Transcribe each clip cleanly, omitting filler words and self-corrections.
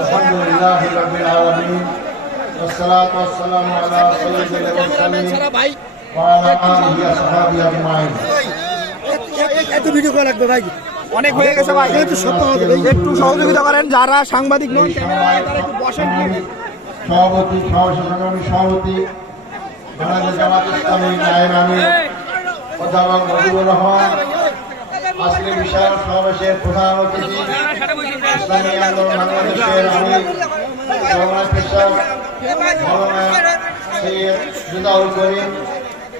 আলহামদুলিল্লাহ রাব্বিল আলামিন والصلاة والسلام على سيد المرسلين وعلى آله وصحبه أجمعين। এত ভিডিও করা লাগবে ভাই, অনেক হয়ে গেছে ভাই, একটু সহযোগিতা করেন যারা সাংবাদিক নন তারা একটু বসেন। সভাপতি সংগ্রামী সভাপতি বাংলাদেশ জামাত ইসলামী নায়েব আমির অধ্যাপক মজিবুর রহমান, আজকের বিশাল সমাবেশের প্রধান অতিথি ইসলামী আন্দোলন বাংলাদেশের আমির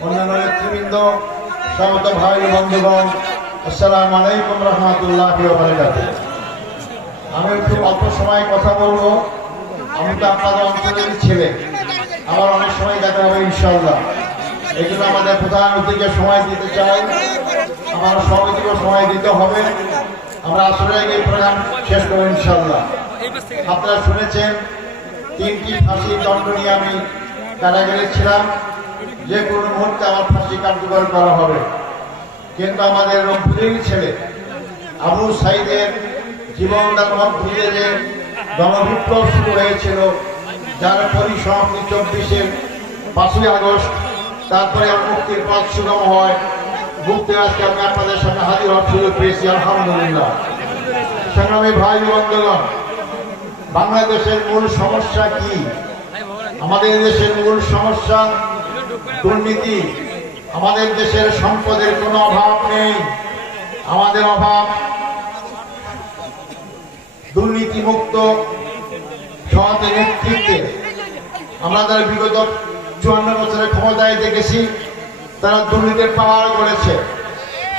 অন্যান্য নেতৃবৃন্দ, সমস্ত ভাই বন্ধুগণ, আসসালামু আলাইকুম রহমতুল্লাহি ওয়া বারাকাতুহু। আমি একটু অল্প সময় কথা বলবো। আমি তো আপনাদের অঞ্চলের ছেলে, আমার অনেক সময় দেখা হবে ইনশাআল্লাহ। এই জন্য আমাদের প্রধান অতিথিকে সময় দিতে চাই, আমার সভাপতিকেও সময় দিতে হবে। আমরা আসলে এই প্রোগ্রাম শেষ করবো ইনশাআল্লাহ। আপনারা শুনেছেন 3টি ফাঁসির দণ্ড নিয়ে আমি কারাগারে ছিলাম, যে কোনো মুহূর্তে আমার ফাঁসি কার্যকর করা হবে। কিন্তু আমাদের রংপুরের ছেলে আবু সাইদের জীবনদার মধ্যে যে গণবিপ্লব শুরু হয়েছিল, যার পরিসমাপ্তি 24-এর 5ই আগস্ট, তারপরে মুক্তির পথ সুগম হয়। মুক্তি আজকে আমি আপনাদের সামনে হাজির হওয়ার সুযোগ পেয়েছি, আলহামদুলিল্লাহ। সংগ্রামী ভাই বন্ধুগণ, বাংলাদেশের মূল সমস্যা কি? আমাদের দেশের মূল সমস্যা দুর্নীতি। আমাদের দেশের সম্পদের কোনো অভাব নেই, আমাদের অভাব দুর্নীতিমুক্ত সৎ নেতৃত্বে। আমরা যারা বিগত 54 বছরের ক্ষমতায় দেখেছি, তারা দুর্নীতির পাহাড় করেছে।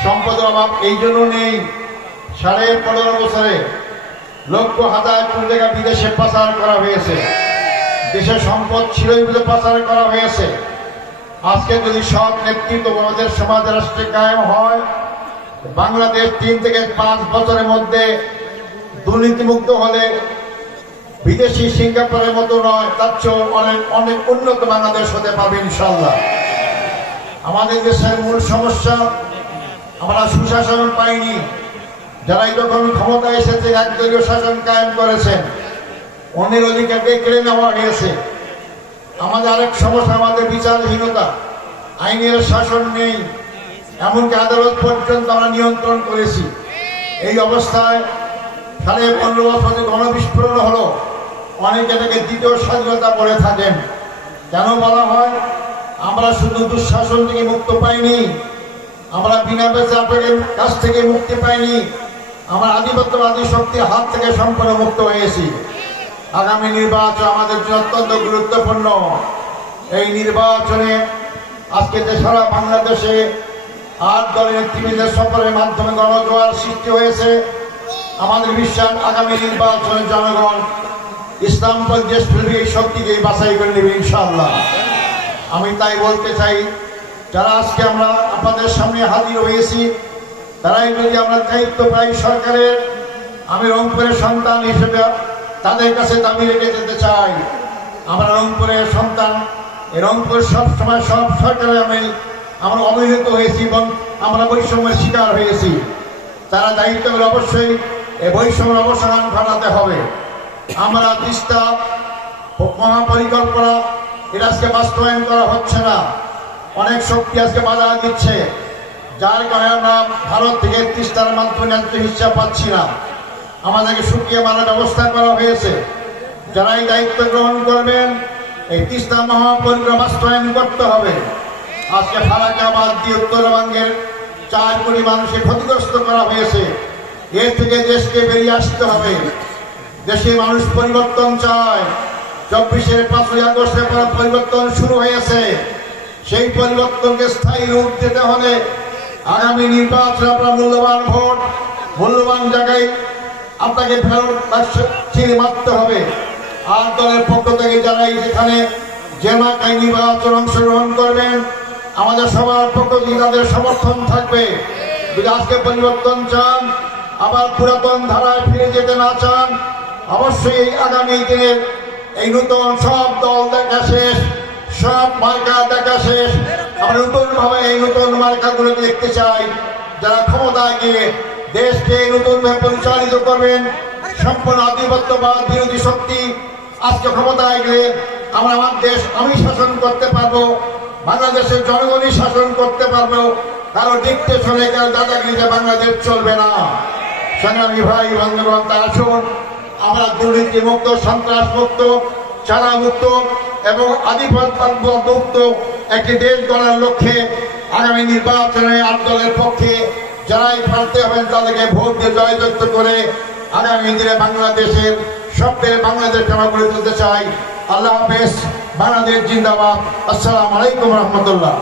সম্পদের অভাব এই জন্য নেই, 15.5 বছরে লক্ষ হাজার কোটি টাকা বিদেশে পাচার করা হয়েছে। দেশের সম্পদ ছিলই বলে পাচার করা হয়েছে। আজকে যদি সৎ নেতৃত্ব আমাদের সমাজ রাষ্ট্রে কায়েম হয়, বাংলাদেশ 3 থেকে 5 বছরের মধ্যে দুর্নীতিমুক্ত হলে বিদেশি সিঙ্গাপুরের মতো নয়, তার চেয়েও অনেক অনেক উন্নত বাংলাদেশ হতে পারবে ইনশাআল্লাহ। আমাদের দেশের মূল সমস্যা, আমরা সুশাসন পাইনি। যারাই যখন ক্ষমতা এসেছে একদলীয় শাসন কায়েম করেছেন, অন্যের অধিকারকে কেড়ে নেওয়া হয়েছে। আমাদের আরেক সমস্যা, আমাদের বিচারহীনতা, আইনের শাসন নেই, এমনকি আদালত পর্যন্ত আমরা নিয়ন্ত্রণ করেছি। এই অবস্থায় 15.5 বছরে গণবিস্ফোরণ হলো। অনেকে এটাকে দ্বিতীয় স্বাধীনতা বলে থাকেন। কেন বলা হয়? আমরা শুধু দুঃশাসন থেকে মুক্ত পাইনি, আমরা বিনা বিচারের কাছ থেকে মুক্তি পাইনি, আমরা আধিপত্যবাদী শক্তির হাত থেকে সম্পূর্ণ মুক্ত হয়েছি। আগামী নির্বাচন আমাদের জন্য অত্যন্ত গুরুত্বপূর্ণ। এই নির্বাচনে আজকে সারা বাংলাদেশে 8 দলের নেতৃবৃন্দের সফরের মাধ্যমে গণজোয়ার সৃষ্টি হয়েছে। আমাদের বিশ্বাস, আগামী নির্বাচনে জনগণ ইসলামপন্থী দেশপ্রেমী এই শক্তিকে বাছাই করে নেবে ইনশাআল্লাহ। আমি তাই বলতে চাই, যারা আজকে আমরা আপনাদের সামনে হাজির হয়েছি, তারাই যদি আমরা দায়িত্বপ্রায়ী সরকারের, আমি রংপুরের সন্তান হিসেবে তাদের কাছে দাবি রেখে যেতে চাই। আমরা রংপুরের সন্তান, এই রংপুর সবসময় সব সরকারে আমরা অবহেলিত হয়েছি এবং আমরা বৈষম্যের শিকার হয়েছি। তারা দায়িত্ব করে অবশ্যই এই বৈষম্যের অবসান ঘটাতে হবে। আমরা তিস্তা মহাপরিকল্পনা এটা আজকে বাস্তবায়ন করা হচ্ছে না। অনেক শক্তি আজকে বাধা দিচ্ছে, যার কারণে আমরা ভারত থেকে তিস্তার মাধ্যমে ন্যায্য হিসাব পাচ্ছি না। আমাদেরকে শুকিয়ে মারার ব্যবস্থা করা হয়েছে। যারা এই দায়িত্ব গ্রহণ করবেন, এই তিস্তা মহাপরিকল্পনা বাস্তবায়ন করতে হবে। আজকে ফারাক্কাবাদ দিয়ে উত্তরবঙ্গের 4 কোটি মানুষকে ক্ষতিগ্রস্ত করা হয়েছে। এর থেকে দেশকে বেরিয়ে আসতে হবে। দেশে মানুষ পরিবর্তন চায়। 24-এর 5ই আগস্টের পর পরিবর্তন শুরু হয়েছে। সেই পরিবর্তনকে স্থায়ী রূপ দিতে হলে আগামী নির্বাচনে আপনার মূল্যবান ভোট, মূল্যবান জায়গায় আপনাকে ফেরত চিনি মারতে হবে। 8 দলের পক্ষ থেকে যারা যেখানে জেলাকায় নির্বাচন অংশগ্রহণ করবেন, আমাদের সবার পক্ষ থেকে তাদের সমর্থন থাকবে। যদি আজকে পরিবর্তন চান, আবার পুরাতন ধারায় ফিরে যেতে না চান, অবশ্যই এই আগামী দিনের এই নতুন সব দল দেখা শেষ, সব মার্কা দেখা শেষ। আমরা নতুন ভাবে এই নতুন মার্কাগুলো দেখতে চাই, যারা ক্ষমতায় গিয়ে দেশকে নতুন ভাবে পরিচালিত করবেন। সম্পূর্ণ আধিপত্যবাদ বিরোধী শক্তি আজকে ক্ষমতায় গেলে আমরা আমার দেশ আমি শাসন করতে পারবো, বাংলাদেশের জনগণই শাসন করতে পারবো। কারো ডিকটেশনে কারো দাদাগিরিতে বাংলাদেশ চলবে না। সংগ্রামী ভাই বন্ধুগণ, তা আসুন আমরা দুর্নীতি মুক্ত, সন্ত্রাস মুক্ত, চাঁদা মুক্ত এবং আধিপত্য মুক্ত একটি দেশ গড়ার লক্ষ্যে আগামী নির্বাচনে দলের পক্ষে যারাই প্রার্থী হবেন তাদেরকে ভোট দিয়ে জয়যুক্ত করে আগামী দিনে বাংলাদেশের সবচেয়ে বাংলাদেশ আমরা গড়ে তুলতে চাই। আল্লাহ হাফেজ। বাংলাদেশ জিন্দাবাদ। আসসালামু আলাইকুম রহমতুল্লাহ।